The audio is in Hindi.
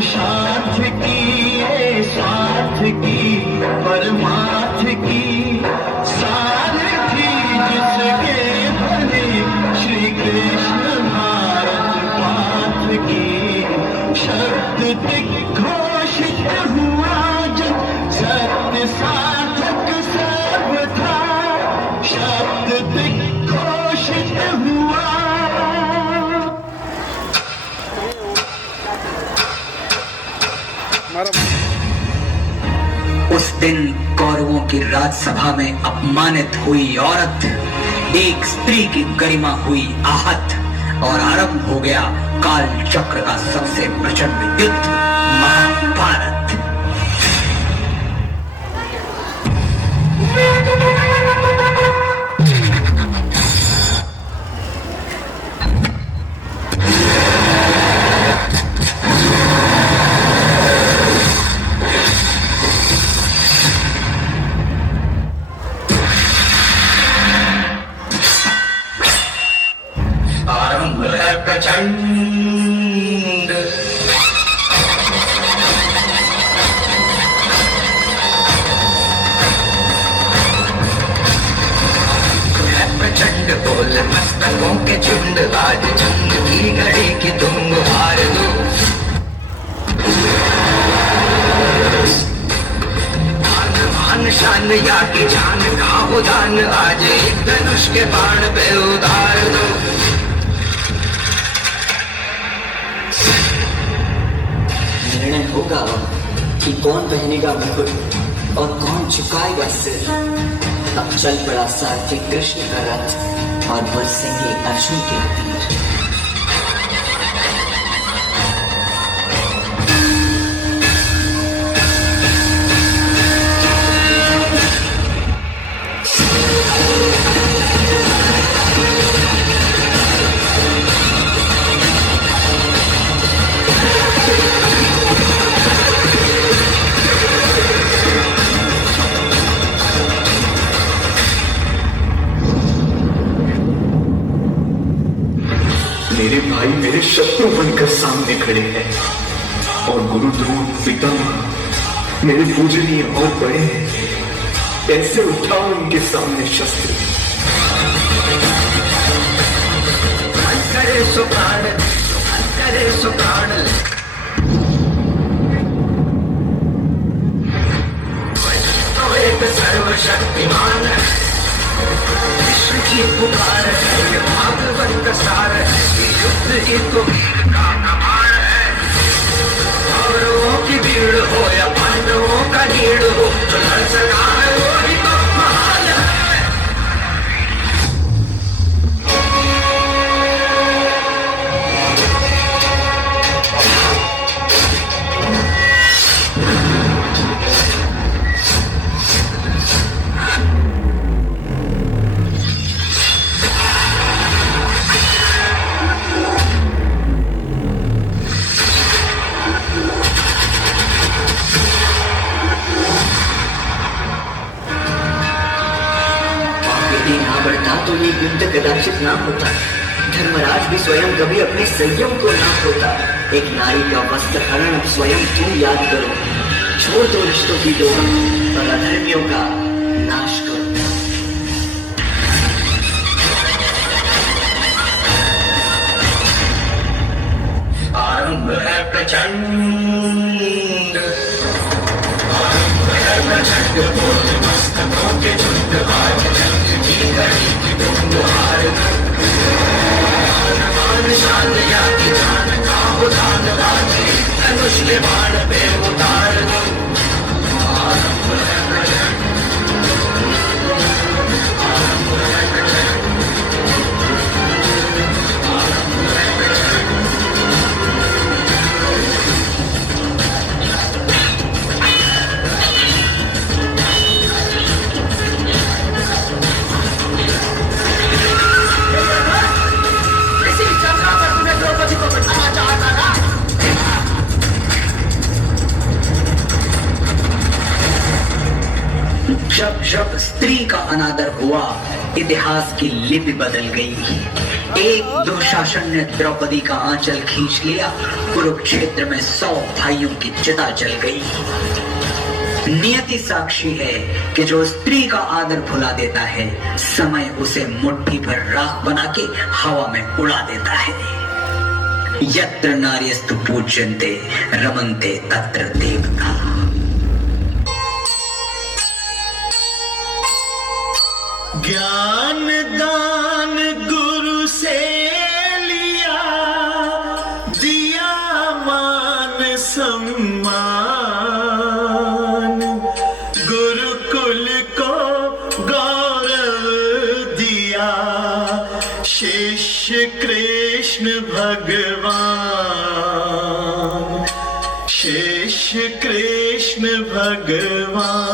पुरुषार्थ की ये स्वार्थ की परमार्थ की सारथी जिसके बने श्री कृष्ण भारत पाथ की शब्द दिग्घोषित हुआ जब सत्य साधक सर्व था शब्द दिग्घोषित हुआ। उस दिन कौरवों की राजसभा में अपमानित हुई औरत एक स्त्री की गरिमा हुई आहत और आरंभ हो गया काल चक्र का सबसे प्रचंड युद्ध महाभारत। प्रचंड प्रचंड बोल मस्तकों के झुंड आज जंग की घड़ी की तुम गुहार दो। मान शान या की जान का उदान आज एक धनुष के बाण पे उतार दो। निर्णय होगा कि कौन पहनेगा मुकुट और कौन झुकाएगा सिर। अब चल पड़ा सारथी कृष्ण का रथ और बरसेंगे अर्जुन के तीर। मेरे भाई मेरे शत्रु बनकर सामने खड़े हैं और गुरु द्रोण पितामह मेरे पूजनीय और बड़े हैं। कैसे उठाओ उनके सामने शस्त्र। करे सो प्राण करे सो प्राण तो एक सर्वशक्तिमान की पुकार है भागवत का सार है युद्ध ही तो वीर का प्रमाण है। कौरवों की भीड़ हो या पांडवों का नीड़ हो जो लड़ सका है वो ही तो महान है। तो ये युद्ध कदाचित ना होता। धर्मराज भी स्वयं कभी अपने संयम को ना खोता। एक नारी का वस्त्र हरण अब स्वयं तुम याद करो। छोड़ दो रिश्तों की डोर और अधर्मियों का नाश करो। आरंभ है प्रचंड आरंभ है प्रचंड बोल मस्तकों के झुंड आज जंग की घड़ी की तुम गुहार दो। मान शान या की जान का उदान आज धनुष के बाण पे उतार दो। आरंभ है प्रचंड आरंभ है प्रचंड आरंभ है प्रचंड। जब जब स्त्री का अनादर हुआ इतिहास की लिपि बदल गई। एक दुशासन ने द्रौपदी का आंचल खींच लिया, कुरुक्षेत्र में 100 भाइयों की चिता जल गई। नियति साक्षी है कि जो स्त्री का आदर भुला देता है, समय उसे मुट्ठी भर राख बना के हवा में उड़ा देता है। यत्र नार्यस्तु पूज्यन्ते रमन्ते तत्र देवता। ज्ञान दान गुरु से लिया, दिया मान सम्मान, गुरुकुल को गौरव दिया, शिष्य कृष्ण भगवान, शिष्य कृष्ण भगवान।